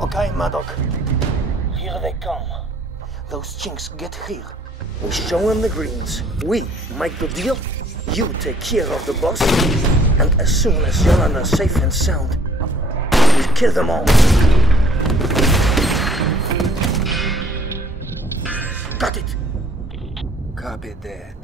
Okay, Maddox. Here they come. Those chinks get here. We show them the greens. We make the deal. You take care of the boss. And as soon as Yolanda's safe and sound, we kill them all. Got it. Copy that.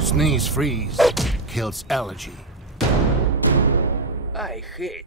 Sneeze freeze kills allergy. I hate